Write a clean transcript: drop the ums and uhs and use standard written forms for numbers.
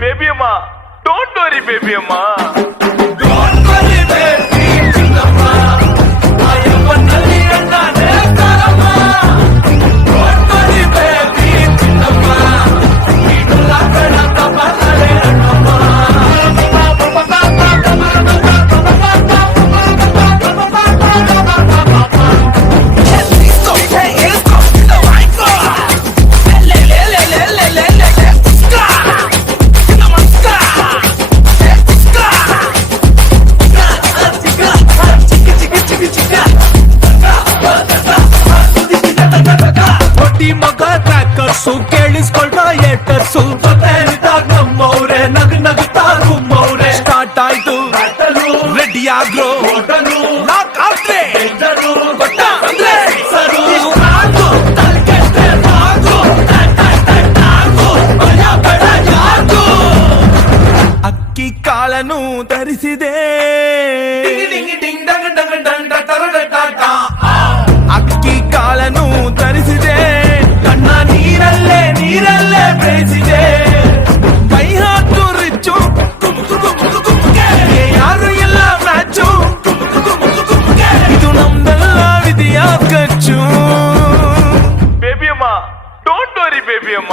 Baby ಅಮ್ಮ, don't worry baby ಅಮ್ಮ. ಮಗ ಟ್ರ್ಯಾಕರ್ಸು ಕೇಳಿಸ್ಕೊಳ್ತಾ ಏಟರ್ಸು ನಮ್ಮವ್ರೆ ನಗ್ತಾ ಗುಮ್ಮವ್ರೆ ಸ್ಟಾರ್ಟ್ ಆಯ್ತು ರೆಡಿ ಆಗ್ರೋ ಅಕ್ಕಿ ಕಾಳನು ಧರಿಸಿದೆ ಅಕ್ಕಿ ಕಾಳನು ಧರಿಸಿದೆ ಕಣ್ಣ ನೀರಲ್ಲೇ ಬೇಯಿಸಿದೆ ಕೈ ಹಾಕು ರಿಚ್ಚು ಯಾರು ಎಲ್ಲ ಮ್ಯಾಚು ಇದು ನಮ್ದೆಲ್ಲ ವಿಧಿಯ ಖರ್ಚು. ಬೇಬಿ ಅಮ್ಮ, ಡೋಂಟ್ ವರಿ ಬೇಬಿ ಅಮ್ಮ.